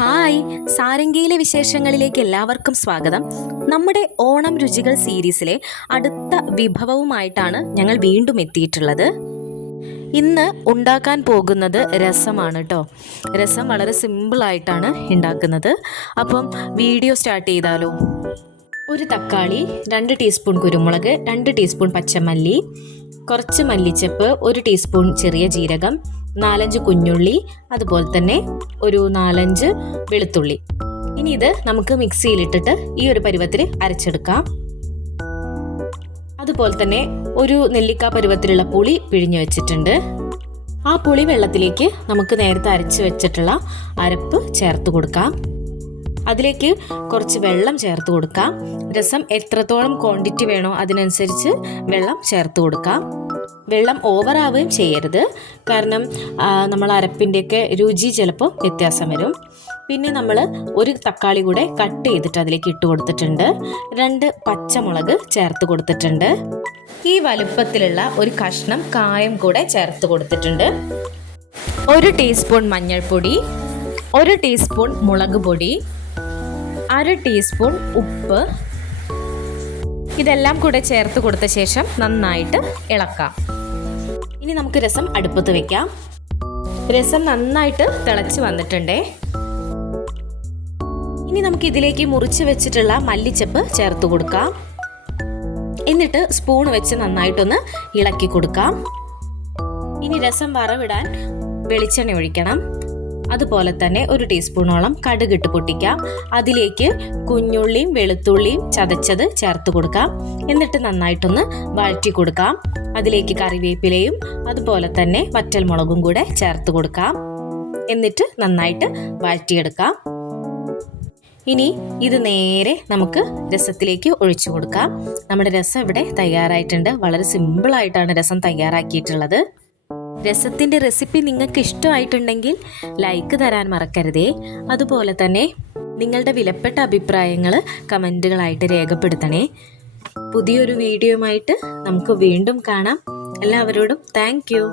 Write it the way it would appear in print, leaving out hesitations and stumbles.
Hi, സാരംഗിയിലെ വിശേഷങ്ങളിലേക്ക് എല്ലാവർക്കും സ്വാഗതം. നമ്മുടെ ഓണം രുചികൾ സീരീസിലെ അടുത്ത വിഭവവുമായിട്ടാണ് ഞങ്ങൾ വീണ്ടും എത്തിയിട്ടുള്ളത്. ഇന്ന് ഉണ്ടാക്കാൻ പോകുന്നത് രസമാണ് കേട്ടോ. രസം വളരെ സിമ്പിളായിട്ടാണ് ഉണ്ടാക്കുന്നത്. അപ്പം വീഡിയോ സ്റ്റാർട്ട് ചെയ്താലോ? ഒരു തക്കാളി, 2 ടീസ്പൂൺ കുരുമുളക്, 2 ടീസ്പൂൺ പച്ചമല്ലി, കുറച്ച് മല്ലിച്ചപ്പ്, 1 ടീസ്പൂൺ ചെറിയ ജീരകം, 4-5 കുഞ്ഞുള്ളി, അതുപോലെ തന്നെ ഒരു 4-5 വെളുത്തുള്ളി. ഇനി ഇത് നമുക്ക് മിക്സിയിലിട്ടിട്ട് ഈ ഒരു പരുവത്തിൽ അരച്ചെടുക്കാം. അതുപോലെ തന്നെ ഒരു നെല്ലിക്ക പരുവത്തിലുള്ള പുളി പിഴിഞ്ഞു വെച്ചിട്ടുണ്ട്. ആ പുളി വെള്ളത്തിലേക്ക് നമുക്ക് നേരത്തെ അരച്ച് വെച്ചിട്ടുള്ള അരപ്പ് ചേർത്ത് കൊടുക്കാം. അതിലേക്ക് കുറച്ച് വെള്ളം ചേർത്ത് കൊടുക്കാം. രസം എത്രത്തോളം ക്വാണ്ടിറ്റി വേണോ അതിനനുസരിച്ച് വെള്ളം ചേർത്ത് കൊടുക്കാം. വെള്ളം ഓവറാവുകയും ചെയ്യരുത്, കാരണം നമ്മൾ അരപ്പിൻ്റെയൊക്കെ രുചി ചിലപ്പോൾ വ്യത്യാസം വരും. പിന്നെ നമ്മൾ ഒരു തക്കാളി കൂടെ കട്ട് ചെയ്തിട്ട് അതിലേക്ക് ഇട്ട് കൊടുത്തിട്ടുണ്ട്. 2 പച്ചമുളക് ചേർത്ത് കൊടുത്തിട്ടുണ്ട്. ഈ വലുപ്പത്തിലുള്ള ഒരു കഷ്ണം കായം കൂടെ ചേർത്ത് കൊടുത്തിട്ടുണ്ട്. 1 ടീസ്പൂൺ മഞ്ഞൾപ്പൊടി, 1 ടീസ്പൂൺ മുളക് പൊടി, 1/2 ടീസ്പൂൺ ഉപ്പ്. ഇതെല്ലാം കൂടെ ചേർത്ത് കൊടുത്ത ശേഷം നന്നായിട്ട് ഇളക്കാം. ഇനി നമുക്ക് രസം അടുപ്പത്ത് വെക്കാം. രസം നന്നായിട്ട് തിളച്ച് വന്നിട്ടുണ്ടേ. ഇനി നമുക്ക് ഇതിലേക്ക് മുറിച്ച് വെച്ചിട്ടുള്ള മല്ലിച്ചപ്പ് ചേർത്ത് കൊടുക്കാം. എന്നിട്ട് സ്പൂൺ വെച്ച് നന്നായിട്ടൊന്ന് ഇളക്കി കൊടുക്കാം. ഇനി രസം വറവിടാൻ വെളിച്ചെണ്ണ ഒഴിക്കണം. അതുപോലെ തന്നെ 1 ടീസ്പൂണോളം കടുകിട്ട് പൊട്ടിക്കാം. അതിലേക്ക് കുഞ്ഞുള്ളിയും വെളുത്തുള്ളിയും ചതച്ചത് ചേർത്ത് കൊടുക്കാം. എന്നിട്ട് നന്നായിട്ടൊന്ന് വഴറ്റി കൊടുക്കാം. അതിലേക്ക് കറിവേപ്പിലയും അതുപോലെ തന്നെ വറ്റൽമുളകും കൂടെ ചേർത്ത് കൊടുക്കാം. എന്നിട്ട് നന്നായിട്ട് വഴറ്റിയെടുക്കാം. ഇനി ഇത് നേരെ നമുക്ക് രസത്തിലേക്ക് ഒഴിച്ചു കൊടുക്കാം. നമ്മുടെ രസം ഇവിടെ തയ്യാറായിട്ടുണ്ട്. വളരെ സിമ്പിളായിട്ടാണ് രസം തയ്യാറാക്കിയിട്ടുള്ളത്. രസത്തിൻ്റെ റെസിപ്പി നിങ്ങൾക്ക് ഇഷ്ടമായിട്ടുണ്ടെങ്കിൽ ലൈക്ക് തരാൻ മറക്കരുതേ. അതുപോലെ തന്നെ നിങ്ങളുടെ വിലപ്പെട്ട അഭിപ്രായങ്ങൾ കമൻറ്റുകളായിട്ട് രേഖപ്പെടുത്തണേ. പുതിയൊരു വീഡിയോയുമായിട്ട് നമുക്ക് വീണ്ടും കാണാം. എല്ലാവരോടും താങ്ക് യു.